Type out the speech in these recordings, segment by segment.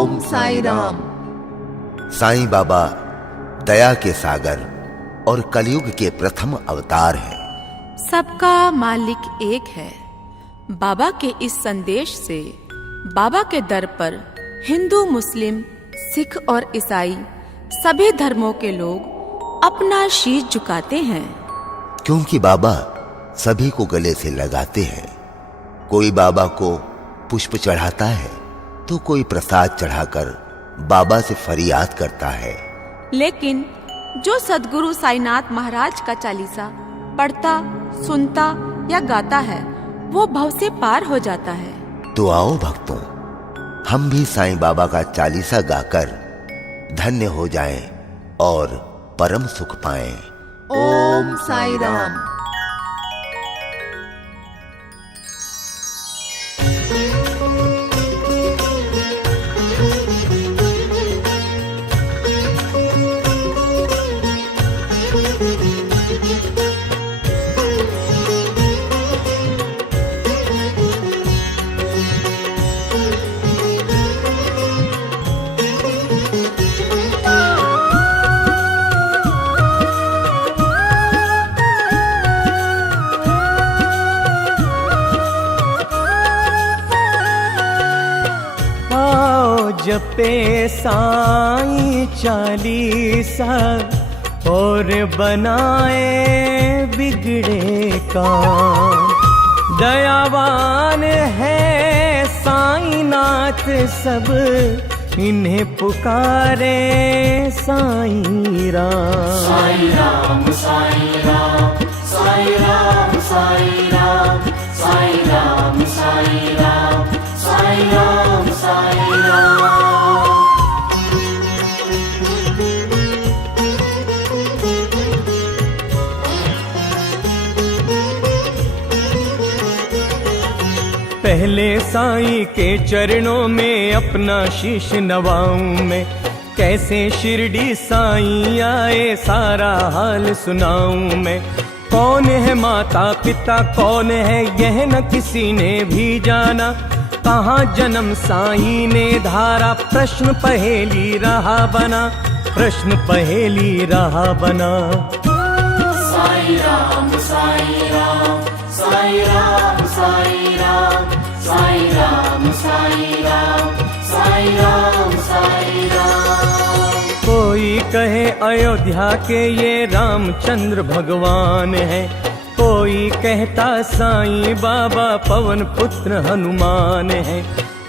ओम साईं राम। साईं बाबा दया के सागर और कलयुग के प्रथम अवतार हैं। सबका मालिक एक है। बाबा के इस संदेश से बाबा के दर पर हिंदू, मुस्लिम, सिख और ईसाई सभी धर्मों के लोग अपना शीश झुकाते हैं, क्योंकि बाबा सभी को गले से लगाते हैं। कोई बाबा को पुष्प चढ़ाता है तो कोई प्रसाद चढ़ाकर बाबा से फरियाद करता है। लेकिन जो सद्गुरु साईनाथ महाराज का चालीसा पढ़ता, सुनता या गाता है वो भव से पार हो जाता है। तो आओ भक्तों, हम भी साईं बाबा का चालीसा गाकर धन्य हो जाएं और परम सुख पाएं। ओम साईं राम। जपे साईं चालीसा और बनाए बिगड़े काम। दयावान है साईं नाथ सब इन्हें पुकारे साईं राम। साईं राम साईं राम साईं राम साईं राम साईं राम साईं राम साईं राम साईं राम। पहले साईं के चरणों में अपना शीश नवाऊं मैं। कैसे शिरडी साईं आए सारा हाल सुनाऊं मैं। कौन है माता पिता कौन है यह न किसी ने भी जाना। कहाँ जन्म साईं ने धारा प्रश्न पहेली रहा बना। प्रश्न पहेली रहा बना। साईं राम साईं राम साईं राम साईं राम साईं राम साईं राम साईं राम साईं राम। कोई कहे अयोध्या के ये रामचंद्र भगवान है। कोई कहता साईं बाबा पवन पुत्र हनुमान है।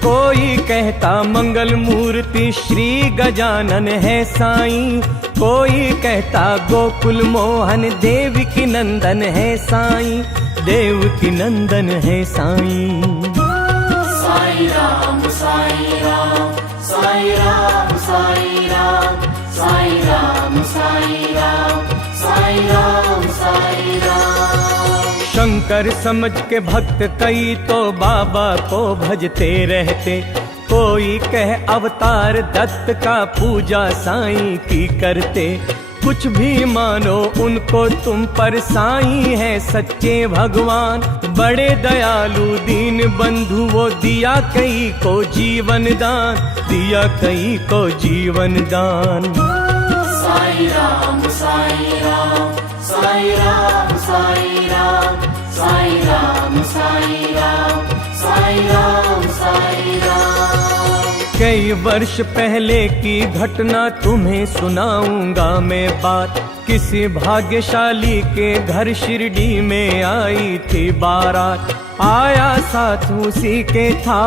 कोई कहता मंगल मूर्ति श्री गजानन है साईं। कोई कहता गोकुल मोहन देवकी नंदन है साईं। देवकी नंदन है साईं। साईं राम साईं राम साईं राम साईं राम साईं राम साईं राम साईं राम साईं राम। शंकर समझ के भक्त कई तो बाबा को भजते रहते। कोई कह अवतार दत्त का पूजा साईं की करते। कुछ भी मानो उनको तुम पर साईं है सच्चे भगवान। बड़े दयालु दीन बंधु वो दिया कई को जीवन दान। दिया कई को जीवन दान। साईं राम साईं राम साईं राम साईं राम साईं राम साईं राम साईं राम साईं राम। कई वर्ष पहले की घटना तुम्हें सुनाऊंगा मैं बात। किसी भाग्यशाली के घर शिरडी में आई थी बारात। आया साथ उसी के था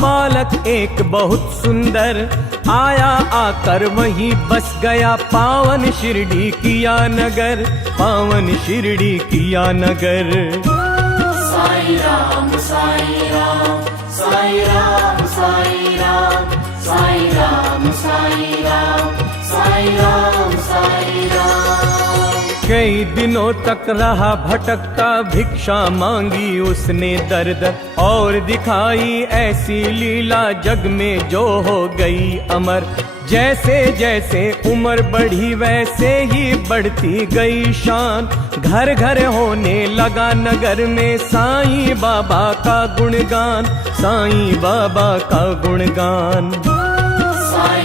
बालक एक बहुत सुंदर। आया आकर वहीं बस गया पावन शिरडी किया नगर। पावन शिरडी किया नगर। साईं राम साईं राम साईं राम साईं राम साईं राम साईं राम साईं राम साईं राम। कई दिनों तक रहा भटकता भिक्षा मांगी उसने दर दर। और दिखाई ऐसी लीला जग में जो हो गई अमर। जैसे जैसे उम्र बढ़ी वैसे ही बढ़ती गई शान। घर घर होने लगा नगर में साईं बाबा का गुणगान। साईं बाबा का गुणगान।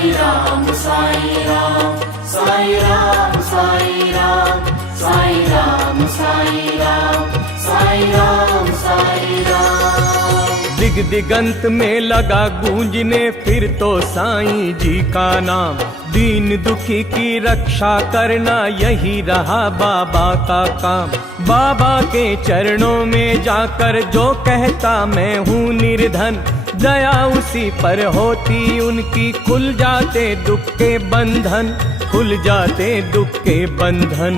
साई राम साई राम साई राम साई राम साई राम साई राम साई राम साई राम। दिग दिगंत में लगा गूंजने फिर तो साईं जी का नाम। दीन दुखी की रक्षा करना यही रहा बाबा का काम। बाबा के चरणों में जाकर जो कहता मैं हूँ निर्धन, दया उसी पर होती उनकी, खुल जाते दुख के बंधन, खुल जाते दुख के बंधन।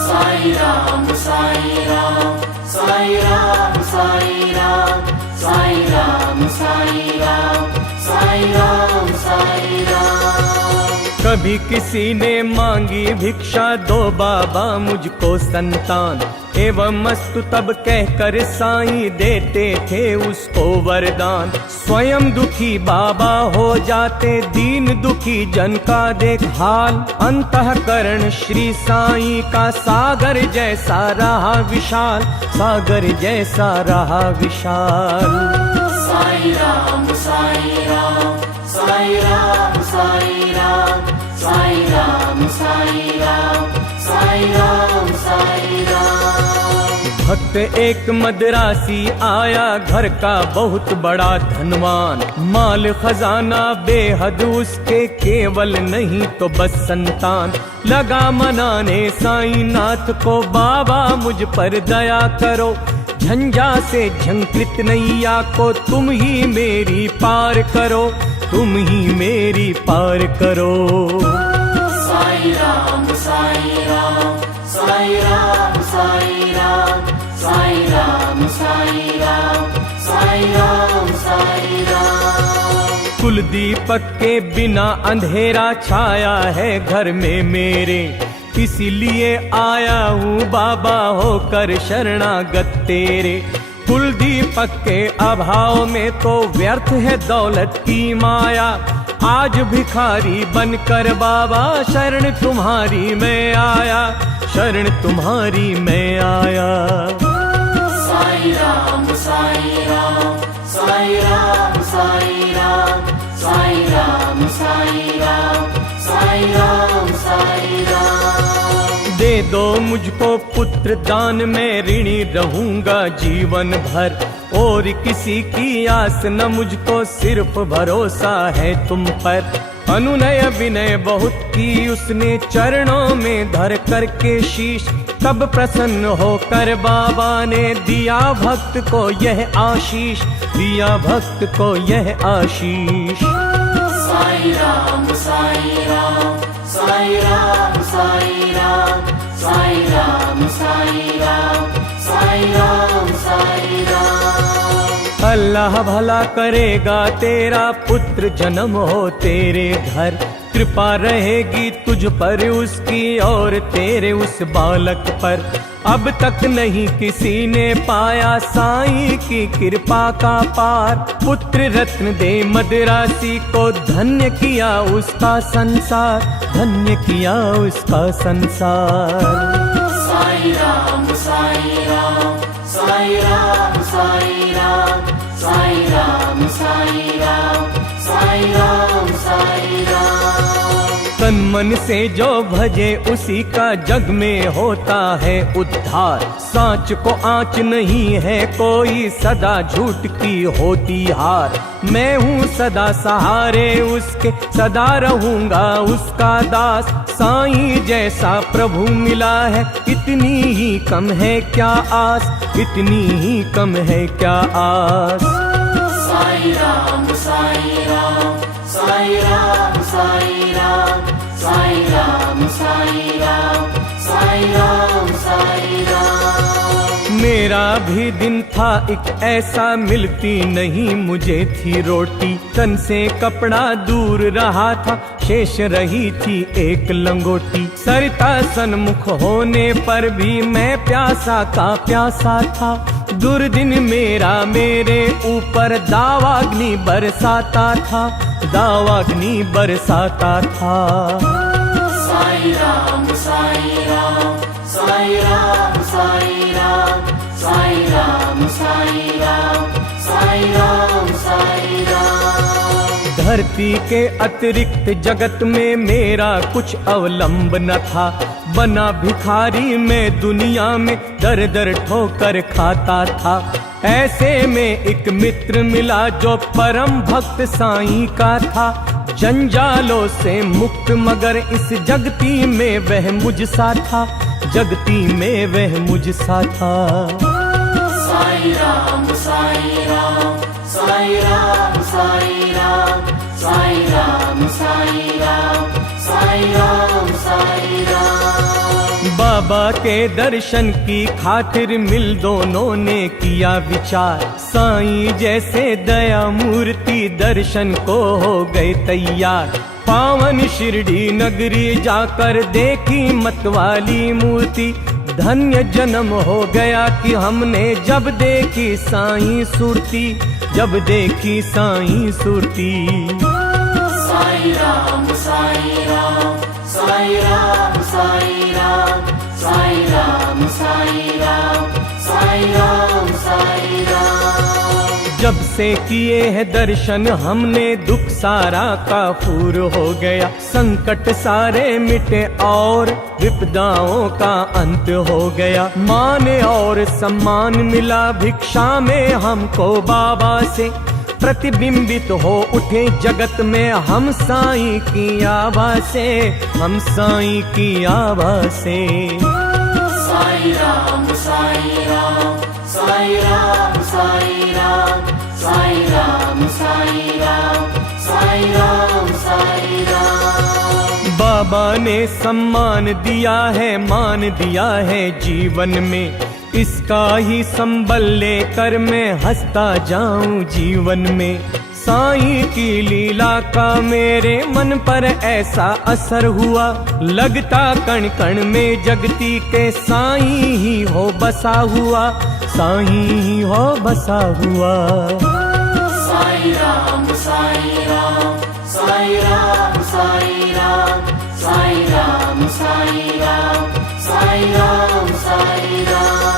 साई राम साई राम साई राम साई राम साई राम साई राम साई राम साई राम। कभी किसी ने मांगी भिक्षा, दो बाबा मुझको संतान, एवं मस्तु तब कहकर साईं देते थे उसको वरदान। स्वयं दुखी बाबा हो जाते, दीन दुखी जन का देख हाल। अंतःकरण श्री साईं का सागर जैसा रहा विशाल, सागर जैसा रहा विशाल। साई राम साई राम साई राम साई राम साई राम साई राम साई राम साई राम। भक्त एक मदरासी आया, घर का बहुत बड़ा धनवान। माल खजाना बेहद उसके, केवल नहीं तो बस संतान। लगा मनाने साईं नाथ को, बाबा मुझ पर दया करो। झंझा से झंकृत नैया को तुम ही मेरी पार करो, तुम ही मेरी पार करो। साई राम साई राम साई राम साई राम साई राम साई राम साई राम साई राम। कुल दीपक के बिना अंधेरा छाया है घर में मेरे, इसीलिए आया हूँ बाबा होकर शरणागत तेरे। कुल दीपक के अभाव में तो व्यर्थ है दौलत की माया। आज भिखारी बनकर बाबा शरण तुम्हारी मैं आया, शरण तुम्हारी मैं आया। साई राम साई राम साई राम साई राम साई राम साई राम साई राम साई राम। दे दो मुझको पुत्र दान, में ऋणी रहूंगा जीवन भर। और किसी की आस न मुझको, सिर्फ भरोसा है तुम पर। अनुनय विनय बहुत की उसने, चरणों में धर करके शीश। तब प्रसन्न होकर बाबा ने दिया भक्त को यह आशीष, दिया भक्त को यह आशीष। साई राम साई राम साई राम साई राम साई राम साई राम साई राम साई राम। अल्लाह भला करेगा तेरा, पुत्र जन्म हो तेरे घर। कृपा रहेगी तुझ पर उसकी और तेरे उस बालक पर। अब तक नहीं किसी ने पाया साईं की कृपा का पार। पुत्र रत्न दे मदरासी को, धन्य किया उसका संसार, धन्य किया उसका संसार। साई राम साई राम साई राम साई राम साई राम साई राम साई राम साई राम। तन मन से जो भजे उसी का जग में होता है उद्धार। सांच को आँच नहीं है कोई, सदा झूठ की होती हार। मैं हूँ सदा सहारे उसके, सदा रहूंगा उसका दास। साईं जैसा प्रभु मिला है, इतनी ही कम है क्या आस, इतनी ही कम है क्या आस। साई राम साई राम साई राम साई राम साई राम साई राम साई राम साई राम। मेरा भी दिन था एक ऐसा, मिलती नहीं मुझे थी रोटी। तन से कपड़ा दूर रहा था, शेष रही थी एक लंगोटी। सरिता सन्मुख होने पर भी मैं प्यासा का प्यासा था। दुर्दिन मेरा मेरे ऊपर दावाग्नि बरसाता था, दावाग्नि बरसाता था। साई राम साई राम साई राम साई राम साई राम साई राम साई राम साई राम। धरती के अतिरिक्त जगत में मेरा कुछ अवलंब न था। बना भिखारी मैं दुनिया में दर दर ठोकर खाता था। ऐसे में एक मित्र मिला जो परम भक्त साईं का था। जंजालों से मुक्त मगर इस जगती में वह मुझसा था, जगती में वह मुझसा था। साईं राम साईं राम साईं राम साईं राम साईं राम साईं राम साईं राम साईं राम। बाबा के दर्शन की खातिर मिल दोनों ने किया विचार। साईं जैसे दया मूर्ति दर्शन को हो गए तैयार। पावन शिरडी नगरी जाकर देखी मतवाली मूर्ति। धन्य जन्म हो गया कि हमने जब देखी साईं सुरती, जब देखी साईं सुरती। साईं राम साईं राम साईं राम साईं राम साईं राम साईं राम साईं राम साईं राम। जब से किए है दर्शन हमने दुख सारा काफूर हो गया। संकट सारे मिटे और विपदाओं का अंत हो गया। मान और सम्मान मिला भिक्षा में हमको बाबा से। प्रतिबिंबित हो उठे जगत में हम साईं की आभा से, हम साईं की आभा से। साईं राम साईं राम साईं राम साईं राम साईं राम साईं राम साईं राम साईं राम। बाबा ने सम्मान दिया है, मान दिया है जीवन में। इसका ही संबल लेकर मैं हंसता जाऊं जीवन में। साईं की लीला का मेरे मन पर ऐसा असर हुआ। लगता कण कण में जगती के साईं ही हो बसा हुआ, साईं ही हो बसा हुआ। साईं राम साईं राम साईं राम साईं राम साईं राम साईं राम साईं राम साईं राम।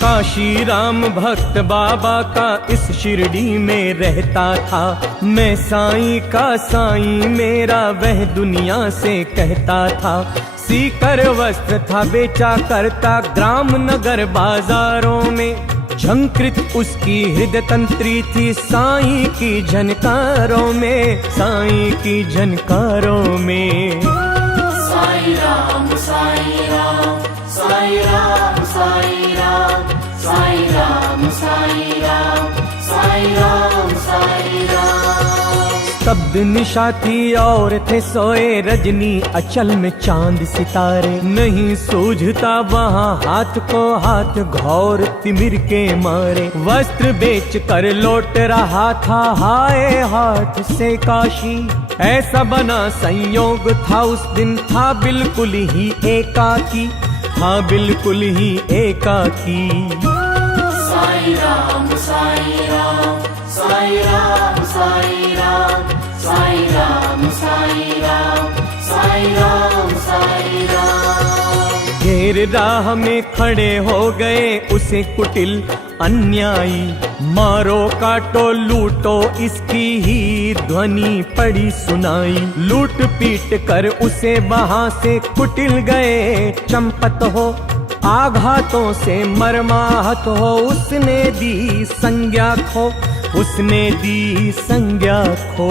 काशी राम भक्त बाबा का इस शिरडी में रहता था। मैं साईं का साईं मेरा वह दुनिया से कहता था। सीकर वस्त्र था बेचा करता ग्राम नगर बाजारों में। झंकृत उसकी हृदय तंत्री थी साईं की झनकारों में, साईं की झनकारों में। साईं राम साईं राम साईं राम साईं राम साईं राम साईं राम साईं राम साईं राम। स्तब्ध निशा थी और थे सोए रजनी अचल में चांद सितारे। नहीं सूझता वहाँ हाथ को हाथ घौर तिमिर के मारे। वस्त्र बेच कर लौट रहा था हाय हाथ से काशी। ऐसा बना संयोग था उस दिन, था बिल्कुल ही एकाकी, था बिल्कुल ही एकाकी। साईं राम साईं राम साईं राम साईं राम साईं राम साईं राम साईं राम साईं राम। घेर राह में खड़े हो गए उसे कुटिल अन्यायी। मारो काटो लूटो इसकी ही ध्वनि पड़ी सुनाई। लूट पीट कर उसे वहां से कुटिल गए चंपत हो। आघातों से मरमाहत हो उसने दी संज्ञा खो, उसने दी संज्ञा खो।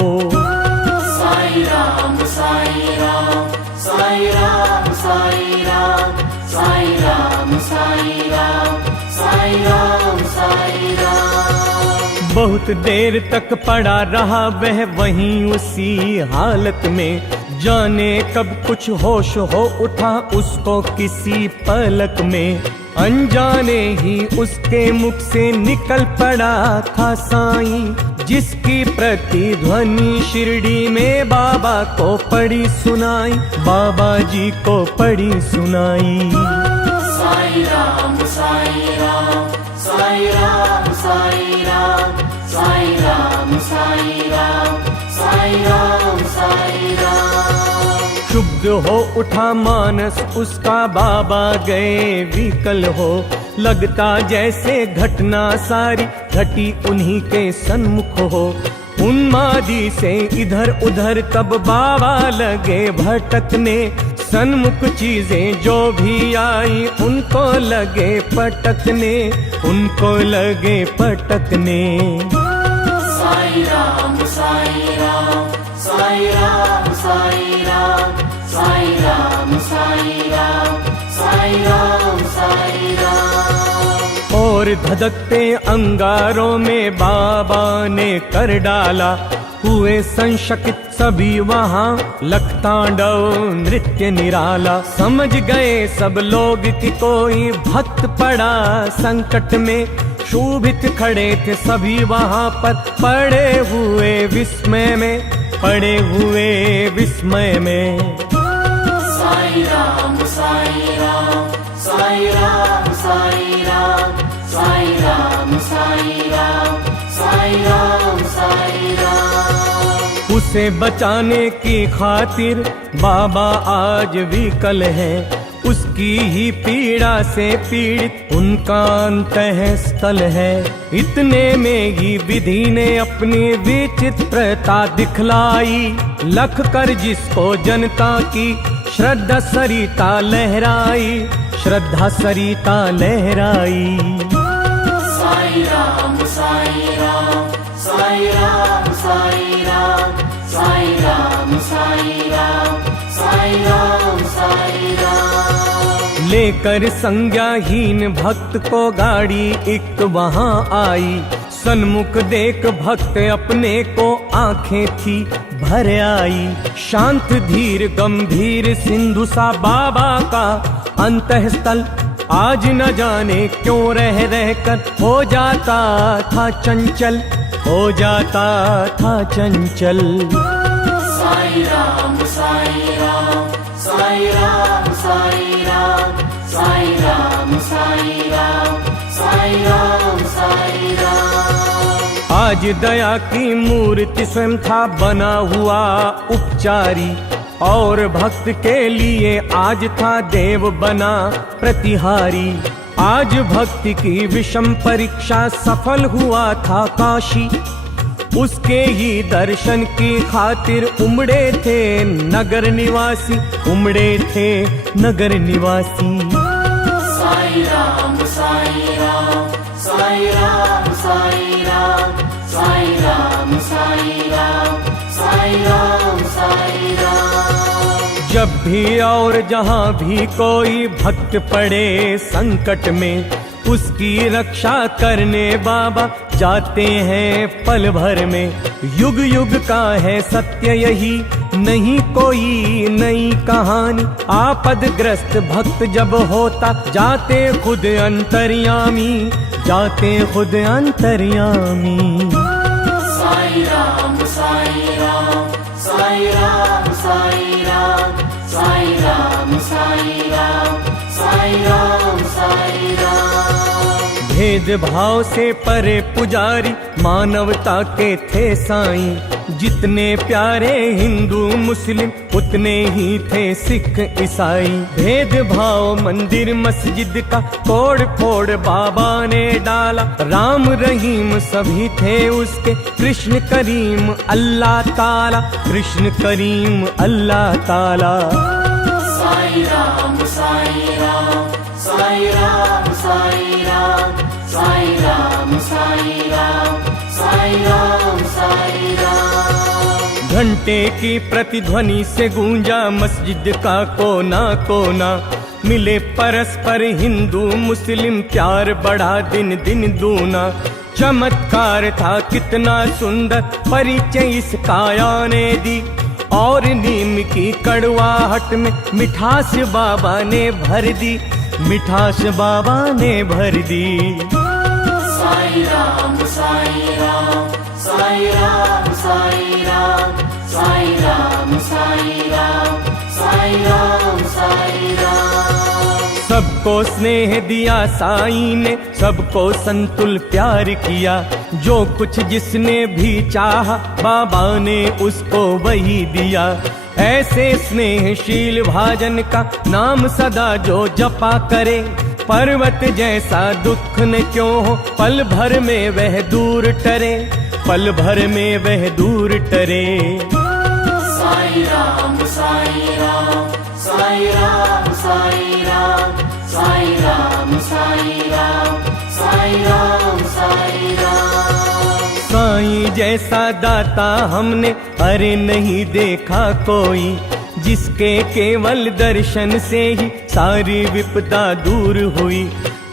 साईं राम साईं राम साईं राम साईं राम साईं राम साईं राम साईं राम साईं राम। बहुत देर तक पड़ा रहा वह वहीं उसी हालत में। जाने कब कुछ होश हो उठा उसको किसी पलक में। अनजाने ही उसके मुख से निकल पड़ा था साईं, जिसकी प्रतिध्वनि शिरडी में बाबा को पड़ी सुनाई, बाबा जी को पड़ी सुनाई। साईं राम साईं राम साईं राम साईं राम साईं राम साईं राम साईं राम साईं राम। क्षुब्ध हो उठा मानस उसका बाबा गए विकल हो। लगता जैसे घटना सारी घटी उन्हीं के सन्मुख हो। उन्मादी से इधर उधर तब बाबा लगे भटकने, सन्मुख चीजें जो भी आई उनको लगे पटकने, उनको लगे पटकने। साई राम साई राम साई राम साई राम साई राम साई राम साई राम साई राम। और धधकते अंगारों में बाबा ने कर डाला, हुए संशकित सभी वहाँ लखतांडव नृत्य निराला। समझ गए सब लोग कि कोई भक्त पड़ा संकट में, शोभित खड़े थे सभी वहाँ पर पड़े हुए विस्मय में, पड़े हुए विस्मय में। साई राम साई राम साई राम साई राम साई राम साई राम साई राम साई राम। उसे बचाने की खातिर बाबा आज विकल है, उसकी ही पीड़ा से पीड़ित उनका अंतःस्थल है। इतने में ही विधि ने अपनी विचित्रता दिखलाई, लख कर जिसको जनता की श्रद्धा सरिता लहराई, श्रद्धा सरिता लहराई। साई राम साई राम साई राम साई राम साई राम साई राम साई राम साई राम। लेकर संज्ञाहीन भक्त को गाड़ी एक वहाँ आई, सन्मुख देख भक्त अपने को आंखें थी भर आई। शांत धीर गंभीर सिंधु सा बाबा का अंतःस्थल, आज न जाने क्यों रह रह कर हो जाता था चंचल, हो जाता था चंचल। साई राम साई राम साई राम साई राम साई राम साई राम साई राम साई राम। आज दया की मूर्ति स्वयं था बना हुआ उपचारी, और भक्त के लिए आज था देव बना प्रतिहारी। आज भक्ति की विषम परीक्षा सफल हुआ था काशी, उसके ही दर्शन की खातिर उमड़े थे नगर निवासी, उमड़े थे नगर निवासी। साई राम साई राम साई राम साई राम साई राम साई राम साई राम साई राम। जब भी और जहाँ भी कोई भक्त पड़े संकट में, उसकी रक्षा करने बाबा जाते हैं पल भर में। युग युग का है सत्य यही, नहीं कोई नई कहानी। आपदग्रस्त भक्त जब होता जाते खुद अंतर्यामी, जाते खुद अंतर्यामी। साई राम साई राम साई राम साई राम साई राम साई राम साई राम साई राम। भेद भाव से परे पुजारी मानवता के थे साईं, जितने प्यारे हिंदू मुस्लिम उतने ही थे सिख ईसाई। भेद भाव मंदिर मस्जिद का तोड़ फोड़ बाबा ने डाला, राम रहीम सभी थे उसके, कृष्ण करीम अल्लाह ताला, कृष्ण करीम अल्लाह ताला। साई राम साई राम साई राम साई राम साई राम साई राम साई राम साई राम। घंटे की प्रतिध्वनि से गूंजा मस्जिद का कोना कोना, मिले परस्पर हिंदू मुस्लिम, प्यार बढ़ा दिन दिन दूना। चमत्कार था कितना सुंदर परिचय इस काया ने दी, और नीम की कड़वाहट में मिठास बाबा ने भर दी, मिठास बाबा ने भर दी। साई राम साई राम साई राम साई राम साई राम साई राम साई राम साई राम। सबको स्नेह दिया साईं ने, सबको संतुल प्यार किया, जो कुछ जिसने भी चाहा बाबा ने उसको वही दिया। ऐसे स्नेहशील भाजन का नाम सदा जो जपा करे, पर्वत जैसा दुख न क्यों हो पल भर में वह दूर टरे, पल भर में वह दूर टरे। साई राम साई राम साई राम साई राम साई राम साई राम साई राम साई राम। साईं जैसा दाता हमने अरे नहीं देखा कोई, जिसके केवल दर्शन से ही सारी विपदा दूर हुई।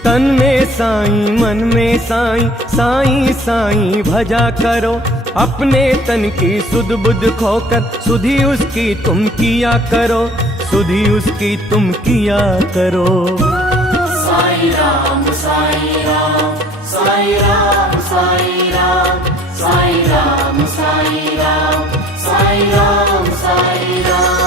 तन में साईं मन में साईं, साईं साईं भजा करो। अपने तन की सुध बुध खोकर सुधि उसकी तुम किया करो, सुधि उसकी तुम किया करो। साई राम साई राम साई राम साई राम साई राम साई राम साई राम साई राम।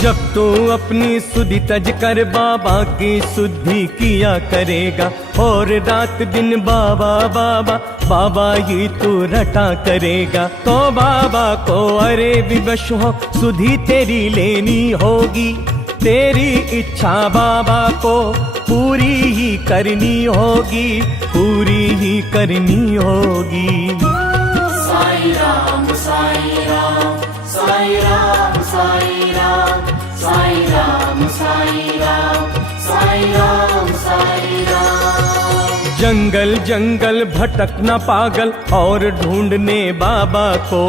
जब तू अपनी सुधि तज कर बाबा की शुद्धि किया करेगा, और रात दिन बाबा बाबा बाबा ही तू रटा करेगा, तो बाबा को अरे विवश हो सुधि तेरी लेनी होगी। तेरी इच्छा बाबा को पूरी ही करनी होगी, पूरी ही करनी होगी। साई राम साई राम साई राम साई राम साई राम साई राम साई राम साई राम। जंगल जंगल भटकना पागल और ढूंढने बाबा को,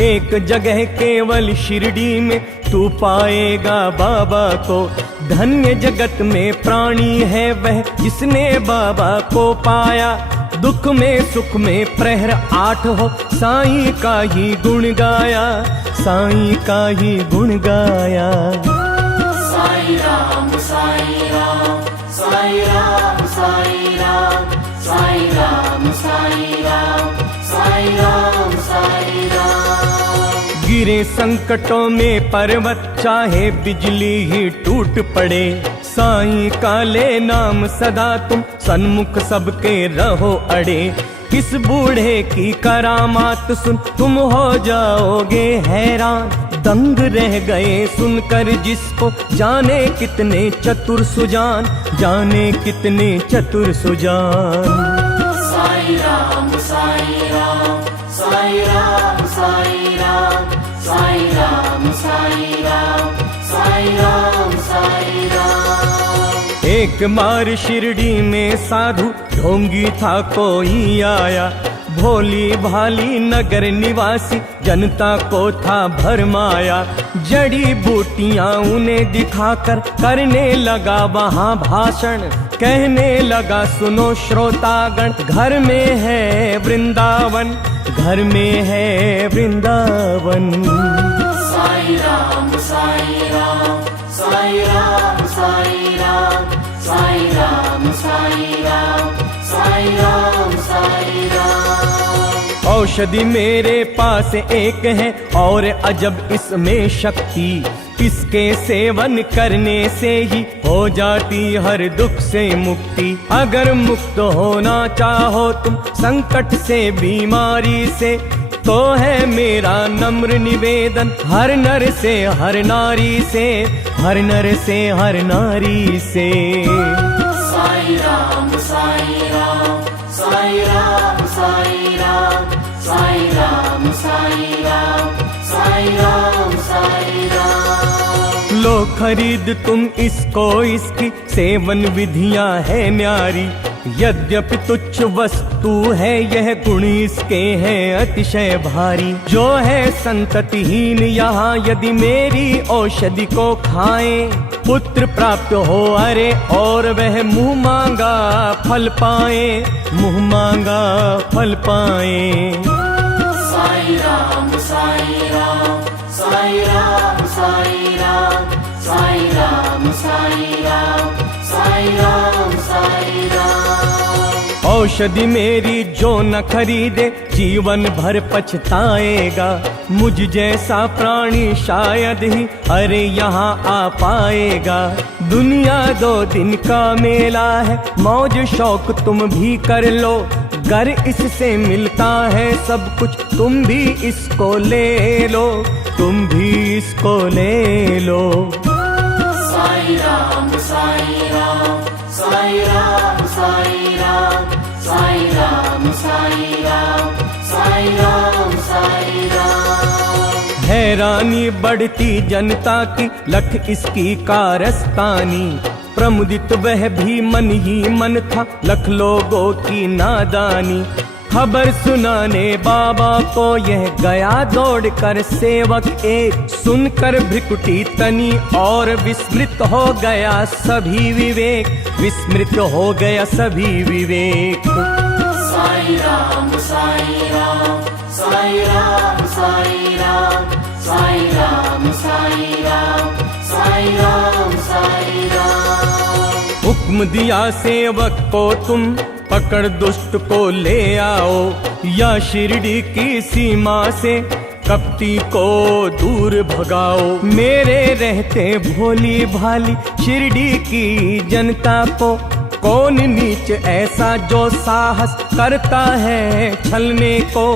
एक जगह केवल शिरडी में तू पाएगा बाबा को। धन्य जगत में प्राणी है वह जिसने बाबा को पाया। दुख में सुख में प्रहर 8 हो, साईं का ही गुण गाया, साईं का ही गुण गाया। साई राम साई राम साई राम साई राम साई राम साई राम साई राम साई राम। गिरे संकटों में पर्वत चाहे बिजली ही टूट पड़े, साईं का ले नाम सदा तुम सन्मुख सबके रहो अड़े। किस बूढ़े की करामात सुन तुम हो जाओगे हैरान, दंग रह गए सुनकर जिसको, जाने कितने चतुर सुजान, जाने कितने चतुर सुजान। साई राम साई राम साई राम साई राम साई राम साई राम साई राम साई राम। एक बार शिरडी में साधु ढोंगी था कोई आया, भोली भाली नगर निवासी जनता को था भरमाया। जड़ी बूटियां उन्हें दिखाकर करने लगा वहां भाषण, कहने लगा सुनो श्रोतागण, घर में है वृंदावन, घर में है वृंदावन। साई राम साई राम साई राम साई राम साई राम साई राम साई राम साई राम। औषधि मेरे पास एक है और अजब इसमें शक्ति, इसके सेवन करने से ही हो जाती हर दुख से मुक्ति। अगर मुक्त होना चाहो तुम संकट से बीमारी से, तो है मेरा नम्र निवेदन हर नर से हर नारी से, हर नर से हर नारी से। साई राम साई राम साई राम साई राम साई राम साई राम साई राम साई राम। लो खरीद तुम इसको, इसकी सेवन विधियां है न्यारी। यद्यपि तुच्छ वस्तु है यह, गुण इसके हैं अतिशय भारी। जो है संततिहीन यहाँ यदि मेरी औषधि को खाए, पुत्र प्राप्त हो अरे और वह मुँह मांगा फल पाए, मुँह मांगा फल पाए। साई राम साई राम साई राम साई राम साई राम साई राम साई राम साई राम। औषधि मेरी जो न खरीदे जीवन भर पछताएगा। मुझ जैसा प्राणी शायद ही अरे यहाँ आ पाएगा। दुनिया 2 दिन का मेला है, मौज शौक तुम भी कर लो। गर इससे मिलता है सब कुछ, तुम भी इसको ले लो, तुम भी इसको ले लो। साई राम साई राम साई राम साई राम साई राम साई राम साई हैरानी बढ़ती जनता की, लख इसकी कारस्तानी। प्रमुदित वह भी मन ही मन था, लख लोगों की नादानी। खबर सुनाने बाबा को यह गया दौड़ कर सेवक एक, सुनकर भ्रिकुटी तनी और विस्मृत हो गया सभी विवेक, विस्मृत हो गया सभी विवेक। साई राम साई राम साई राम साई राम साई राम साई राम साई राम साई राम। हुक्म दिया सेवक को तुम पकड़ दुष्ट को ले आओ, या शिरडी की सीमा से कपटी को दूर भगाओ। मेरे रहते भोली भाली शिरडी की जनता को, कौन नीच ऐसा जो साहस करता है छलने को,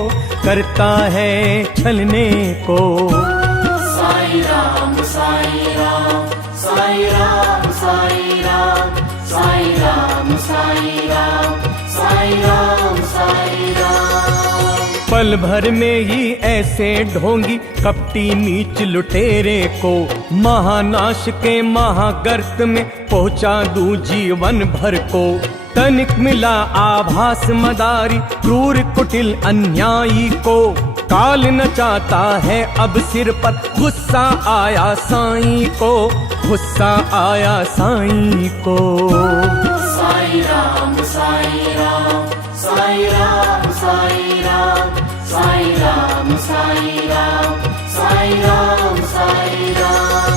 करता है छलने को। साई राम साई राम साई राम साई राम साई राम साई राम साई राम साई राम। पल भर में ही ऐसे ढोंगी कपटी नीच लुटेरे को, महानाश के महागर्त में पहुंचा दूं जीवन भर को। तनिक मिला आभास मदारी क्रूर कुटिल अन्यायी को, काल नचाता है अब सिर पर, गुस्सा आया साईं को, गुस्सा आया साईं को। साई राम साई राम साई राम साई राम साई राम साई राम साई राम साई राम।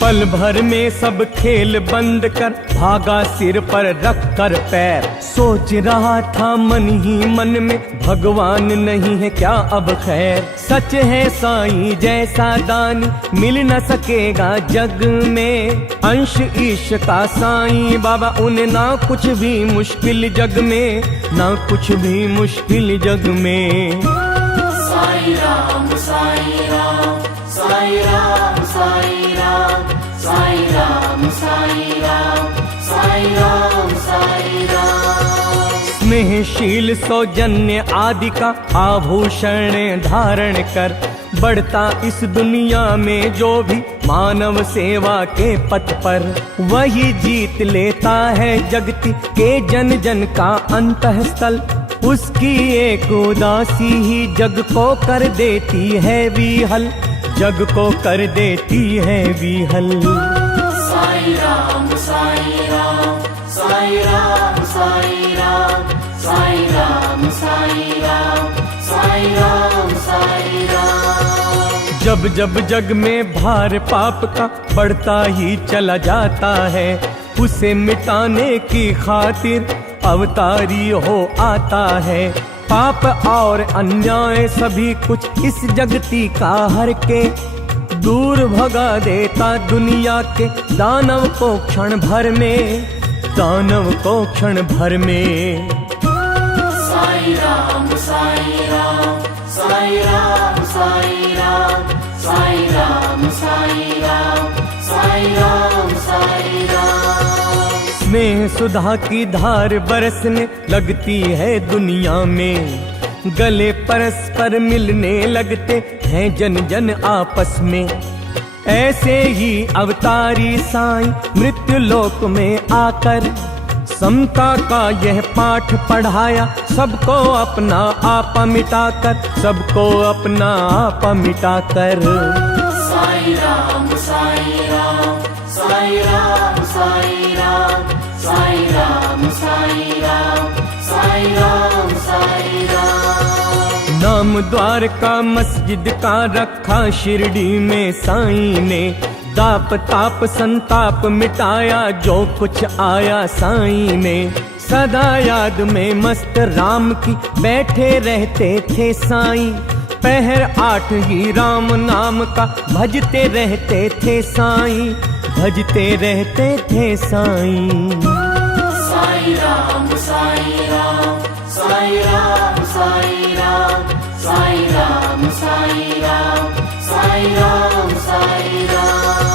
पल भर में सब खेल बंद कर भागा सिर पर रख कर पैर, सोच रहा था मन ही मन में भगवान नहीं है क्या अब खैर। सच है साईं जैसा दानी मिल न सकेगा जग में, अंश ईश का साईं बाबा उन्हें ना कुछ भी मुश्किल जग में, ना कुछ भी मुश्किल जग में। साई राम साई राम साई राम साई राम साई राम साई राम साई राम साई राम। स्नेहशील सौजन्य आदि का आभूषण धारण कर, बढ़ता इस दुनिया में जो भी मानव सेवा के पथ पर, वही जीत लेता है जगती के जन जन का अंतःस्थल। उसकी एक उदासी ही जग को कर देती है विहल, जग को कर देती है विहल। साई राम साई राम साई राम साई राम साई राम साई राम साई राम साई राम। जब जब जग में भार पाप का बढ़ता ही चला जाता है, उसे मिटाने की खातिर अवतारी हो आता है। पाप और अन्याय सभी कुछ इस जगती का हर के, दूर भगा देता दुनिया के दानव को क्षण भर में, दानव को क्षण भर में। साई राम साई राम साई राम साई राम साई राम साई राम साई राम साई राम। स्नेह सुधा की धार बरसने लगती है दुनिया में, गले परस्पर मिलने लगते हैं जन जन आपस में। ऐसे ही अवतारी साईं मृत्यु लोक में आकर, समता का यह पाठ पढ़ाया सबको अपना आपा मिटाकर, सबको अपना आपा मिटाकर। साई राम साई राम साई राम साई राम साई राम साई राम साई राम साई राम। नाम द्वार का मस्जिद का रखा शिरडी में साईं ने, दाप ताप संताप मिटाया जो कुछ आया साईं ने। सदा याद में मस्त राम की बैठे रहते थे साईं, पहर 8 ही राम नाम का भजते रहते थे साईं, भजते रहते थे साईं। साई राम साई राम साई राम साई राम साई राम साई राम साई राम साई राम।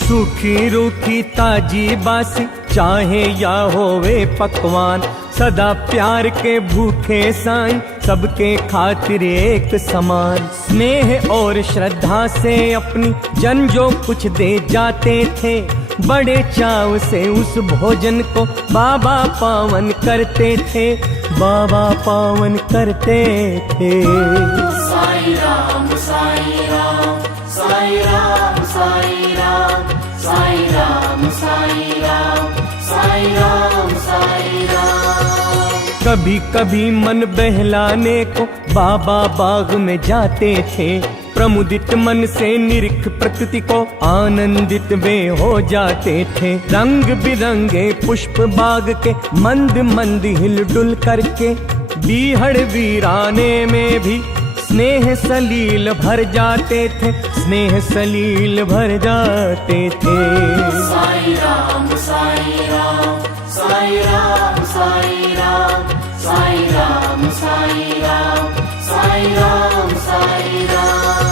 सूखी रूखी ताजी बासी चाहे या होवे पकवान, सदा प्यार के भूखे साईं सबके खातिर एक समान। स्नेह और श्रद्धा से अपनी जन जो कुछ दे जाते थे, बड़े चाव से उस भोजन को बाबा पावन करते थे, बाबा पावन करते थे। साईं राम साईं राम साईं राम साईं राम साईं राम साईं राम साईं राम साईं राम। कभी कभी मन बहलाने को बाबा बाग में जाते थे, प्रमुदित मन से निरीख प्रकृति को आनंदित वे हो जाते थे। रंग बिरंगे पुष्प बाग के मंद मंद हिलडुल करके बीहड़ वीराने में भी स्नेह सलील भर जाते थे, स्नेह सलील भर जाते थे। साईं राम साईं राम साईं राम साईं राम साईं राम साईं राम साईं राम साईं राम।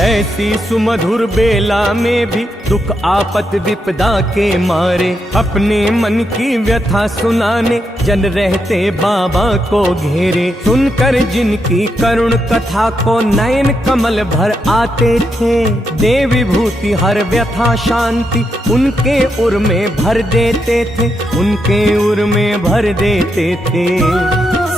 ऐसी सुमधुर बेला में भी दुख आपत विपदा के मारे अपने मन की व्यथा सुनाने जन रहते बाबा को घेरे। सुनकर जिनकी करुण कथा को नयन कमल भर आते थे, दे विभूति हर व्यथा शांति उनके उर में भर देते थे, उनके उर में भर देते थे।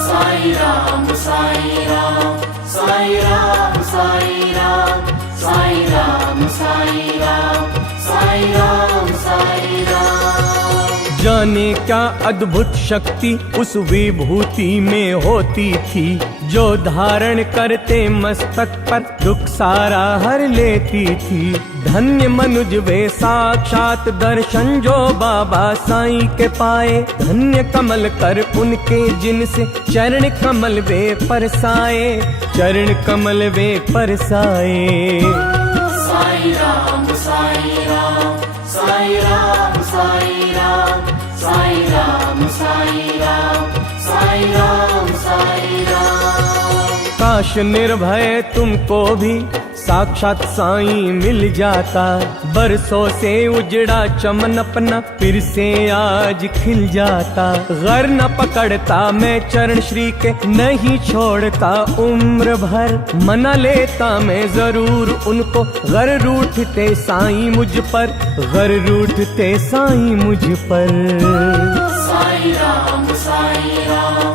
साईं राम साईं राम साईं राम साईं राम साईं राम साईं राम साईं राम साईं राम। जाने क्या अद्भुत शक्ति उस विभूति में होती थी, जो धारण करते मस्तक पर दुख सारा हर लेती थी। धन्य मनुज वे साक्षात दर्शन जो बाबा साईं के पाए, धन्य कमल कर उनके जिनसे चरण कमल वे परसाए, चरण कमल वे परसाए। साईं राम साईं राम साईं राम साईं राम साईं राम साईं राम साईं राम साईं राम। काश निर्भय तुमको भी साक्षात साईं मिल जाता, बरसों से उजड़ा चमन अपना फिर से आज खिल जाता। घर न पकड़ता मैं चरण श्री के, नहीं छोड़ता उम्र भर, मना लेता मैं जरूर उनको। घर रूठते साईं मुझ पर, घर रूठते साईं मुझ पर। साईं राम साईं राम